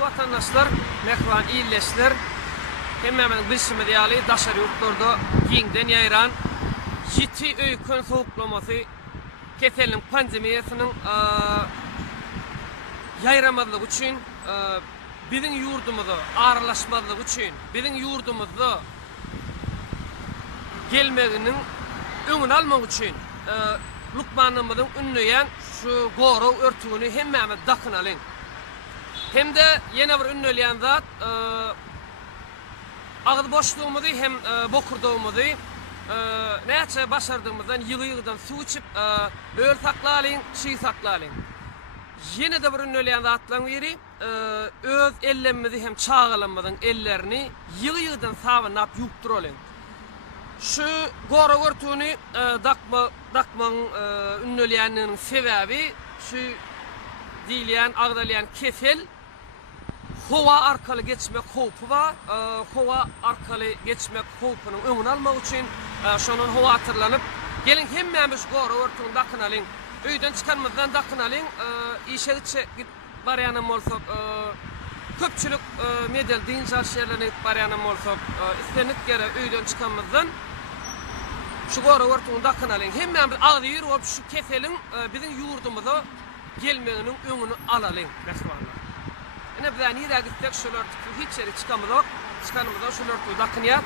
Hürmetli vatandaşlar, mehvan iyilleşler. Hemmenin bilşimi diyali daşar yurtlarda giyinden yayran jiti öykün soğuklaması keselin pandemiyasının yayramadılığı için bizim yurdumuzu ağırlaşmadılığı için bizim yurdumuzu gelmeğinin önünü almak için Lukmanımızın ünlüyen şu goro örtüğünü hemmemiz dakın alın. Hem de yine bir ünlüyen zat ağız boşluğumuzu hem bokurduğumuzu neyse başardığımızdan yılı su içip öl saklayalım, şey saklayalım. Yine de bir ünlüyen zatlan biri öz ellerimizi hem çağılamızın ellerini yılı savunap yukturalım. Şu goro örtüğünü dakman ünlüyeninin sebebi şu dileyen, ağdalayan kesel hava arkalı geçmek hopu var. Hava arkalı geçmek hopunun önünü almak için şunun hava hatırlanıp gelin hemmemiz goro örtüğünü dakın alın. Öyden çıkanımızdan dakın alın. İşe barayanım olsak köpçülük medel dinsel şeylerine barayanım olsak istenik kere öyden çıkanımızdan şu goro örtüğünü dakın alın. Hemmemiz ağdı yürü olup şu keselin bizim yurdumuza gelmeğinin önünü alalım. Yine bizden yere gittik şu örtüyü hiç yeri çıkanımızdan şu örtüyü dakın ya.